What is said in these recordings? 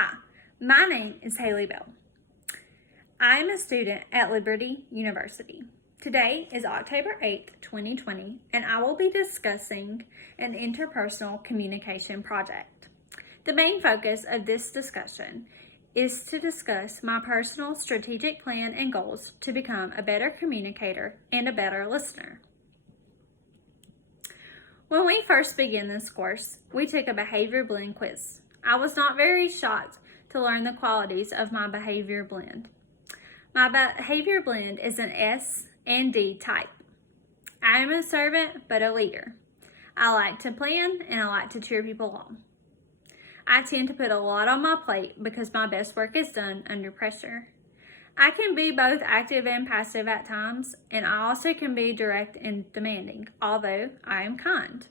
Hi, my name is Haley Bell. I am a student at Liberty University. Today is October 8th, 2020, and I will be discussing an interpersonal communication project. The main focus of this discussion is to discuss my personal strategic plan and goals to become a better communicator and a better listener. When we first began this course, we took a behavior blend quiz. I was not very shocked to learn the qualities of my behavior blend. My behavior blend is an S and D type. I am a servant, but a leader. I like to plan and I like to cheer people on. I tend to put a lot on my plate because my best work is done under pressure. I can be both active and passive at times, and I also can be direct and demanding, although I am kind.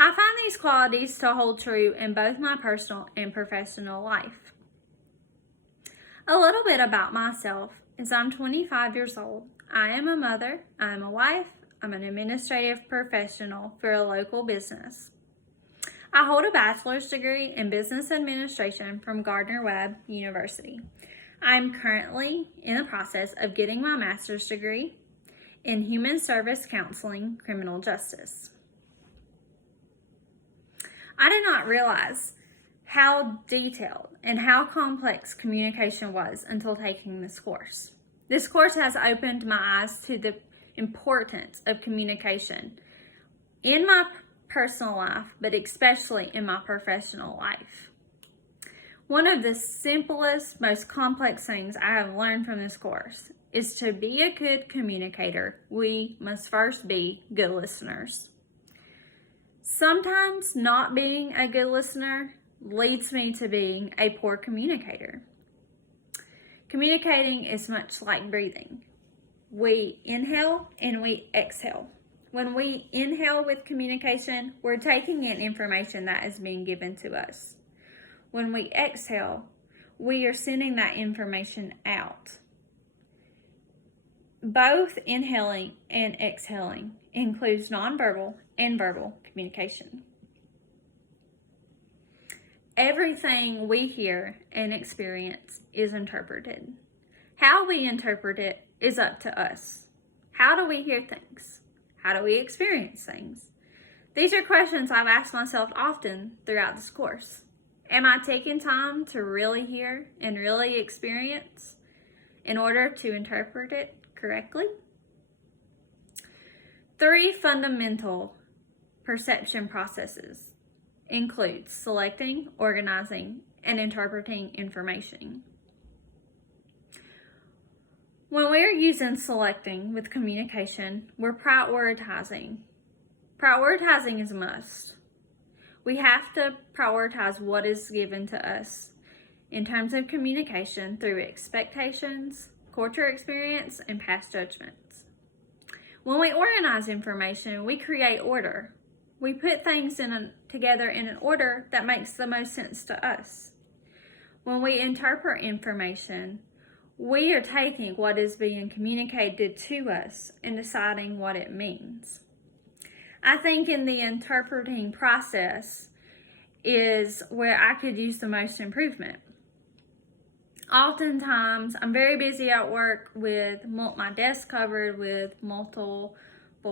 I find these qualities to hold true in both my personal and professional life. A little bit about myself is I'm 25 years old. I am a mother, I am a wife, I'm an administrative professional for a local business. I hold a bachelor's degree in business administration from Gardner-Webb University. I'm currently in the process of getting my master's degree in human service counseling, criminal justice. I did not realize how detailed and how complex communication was until taking this course. This course has opened my eyes to the importance of communication in my personal life, but especially in my professional life. One of the simplest, most complex things I have learned from this course is to be a good communicator, we must first be good listeners. Sometimes not being a good listener leads me to being a poor communicator. Communicating is much like breathing. We inhale and we exhale. When we inhale with communication, we're taking in information that is being given to us. When we exhale, we are sending that information out. Both inhaling and exhaling includes nonverbal and verbal communication. Everything we hear and experience is interpreted. How we interpret it is up to us. How do we hear things? How do we experience things? These are questions I've asked myself often throughout this course. Am I taking time to really hear and really experience in order to interpret it correctly? 3 fundamental perception processes include selecting, organizing, and interpreting information. When we're using selecting with communication, we're prioritizing. Prioritizing is a must. We have to prioritize what is given to us in terms of communication through expectations, culture experience, and past judgments. When we organize information, we create order. We put things together in an order that makes the most sense to us. When we interpret information, we are taking what is being communicated to us and deciding what it means. I think in the interpreting process is where I could use the most improvement. Oftentimes, I'm very busy at work with my desk covered with multiple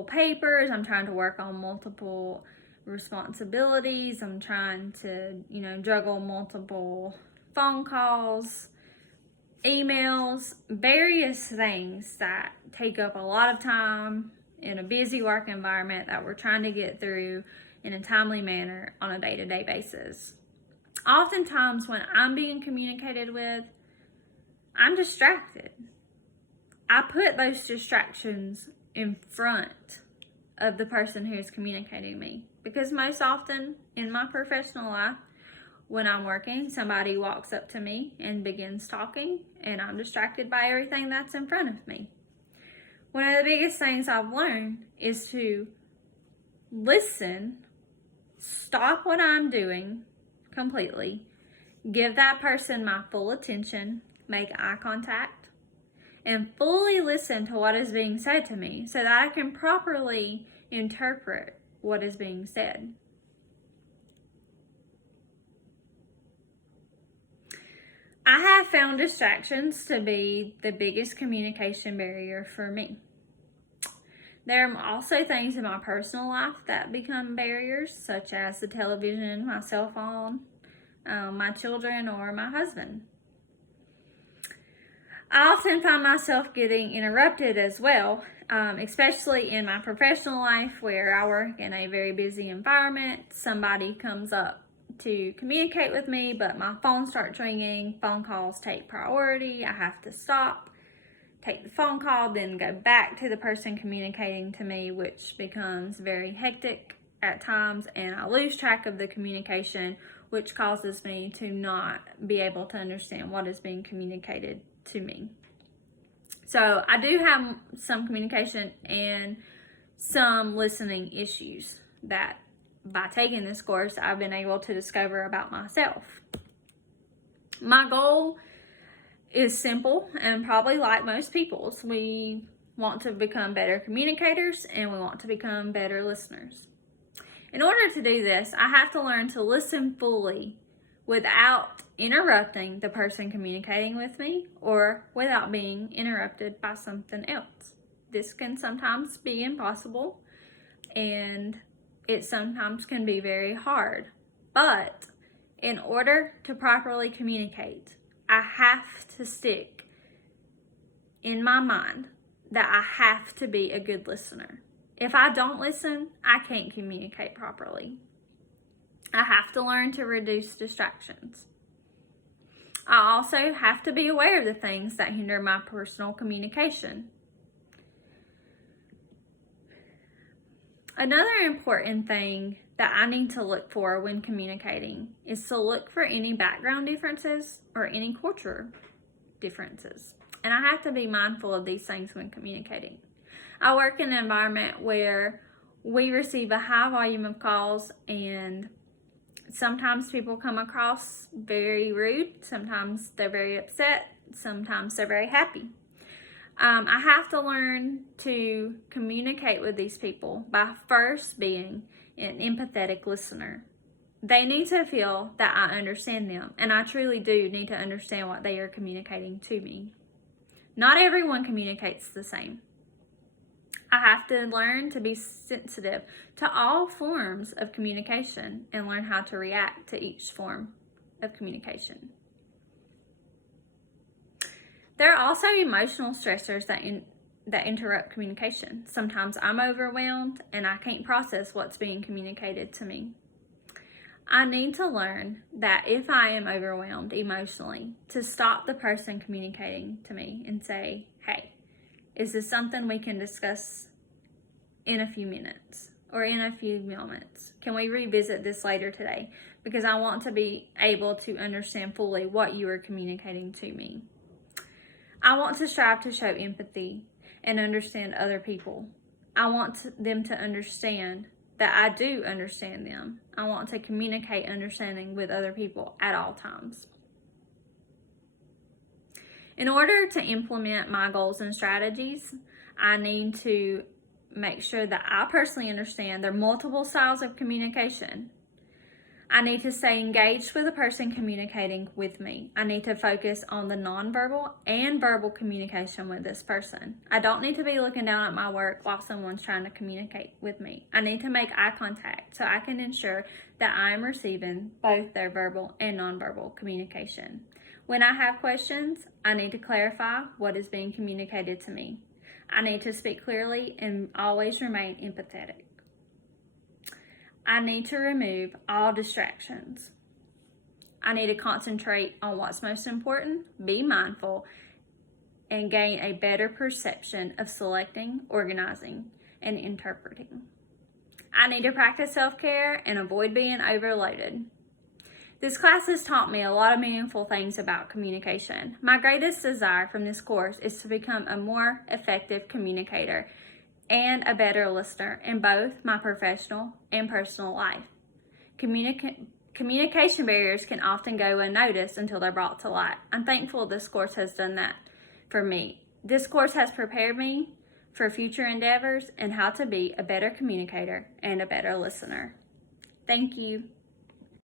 papers. I'm trying to work on multiple responsibilities. I'm trying to, juggle multiple phone calls, emails, various things that take up a lot of time in a busy work environment that we're trying to get through in a timely manner on a day-to-day basis. Oftentimes when I'm being communicated with, I'm distracted. I put those distractions in front of the person who is communicating me because most often in my professional life, when I'm working, somebody walks up to me and begins talking and I'm distracted by everything that's in front of me. One of the biggest things I've learned is to listen, stop what I'm doing completely, give that person my full attention, make eye contact, and fully listen to what is being said to me so that I can properly interpret what is being said. I have found distractions to be the biggest communication barrier for me. There are also things in my personal life that become barriers, such as the television, my cell phone, my children, or my husband. I often find myself getting interrupted as well, especially in my professional life where I work in a very busy environment. Somebody comes up to communicate with me, but my phone starts ringing. Phone calls take priority. I have to stop, take the phone call, then go back to the person communicating to me, which becomes very hectic at times, and I lose track of the communication, which causes me to not be able to understand what is being communicated to me. So I do have some communication and some listening issues that by taking this course I've been able to discover about myself. My goal is simple and probably like most people's. We want to become better communicators and we want to become better listeners. In order to do this, I have to learn to listen fully without interrupting the person communicating with me or without being interrupted by something else. This can sometimes be impossible and it sometimes can be very hard. But in order to properly communicate, I have to stick in my mind that I have to be a good listener. If I don't listen, I can't communicate properly. I have to learn to reduce distractions. I also have to be aware of the things that hinder my personal communication. Another important thing that I need to look for when communicating is to look for any background differences or any culture differences. And I have to be mindful of these things when communicating. I work in an environment where we receive a high volume of calls, and sometimes people come across very rude, sometimes they're very upset, sometimes they're very happy. I have to learn to communicate with these people by first being an empathetic listener. They need to feel that I understand them, and I truly do need to understand what they are communicating to me. Not everyone communicates the same. I have to learn to be sensitive to all forms of communication and learn how to react to each form of communication. There are also emotional stressors that interrupt communication. Sometimes I'm overwhelmed and I can't process what's being communicated to me. I need to learn that if I am overwhelmed emotionally, to stop the person communicating to me and say, hey, is this something we can discuss in a few minutes or in a few moments? Can we revisit this later today? Because I want to be able to understand fully what you are communicating to me. I want to strive to show empathy and understand other people. I want them to understand that I do understand them. I want to communicate understanding with other people at all times. In order to implement my goals and strategies, I need to make sure that I personally understand there are multiple styles of communication. I need to stay engaged with the person communicating with me. I need to focus on the nonverbal and verbal communication with this person. I don't need to be looking down at my work while someone's trying to communicate with me. I need to make eye contact so I can ensure that I am receiving both their verbal and nonverbal communication. When I have questions, I need to clarify what is being communicated to me. I need to speak clearly and always remain empathetic. I need to remove all distractions. I need to concentrate on what's most important, be mindful, and gain a better perception of selecting, organizing, and interpreting. I need to practice self-care and avoid being overloaded. This class has taught me a lot of meaningful things about communication. My greatest desire from this course is to become a more effective communicator and a better listener in both my professional and personal life. Communication barriers can often go unnoticed until they're brought to light. I'm thankful this course has done that for me. This course has prepared me for future endeavors and how to be a better communicator and a better listener. Thank you.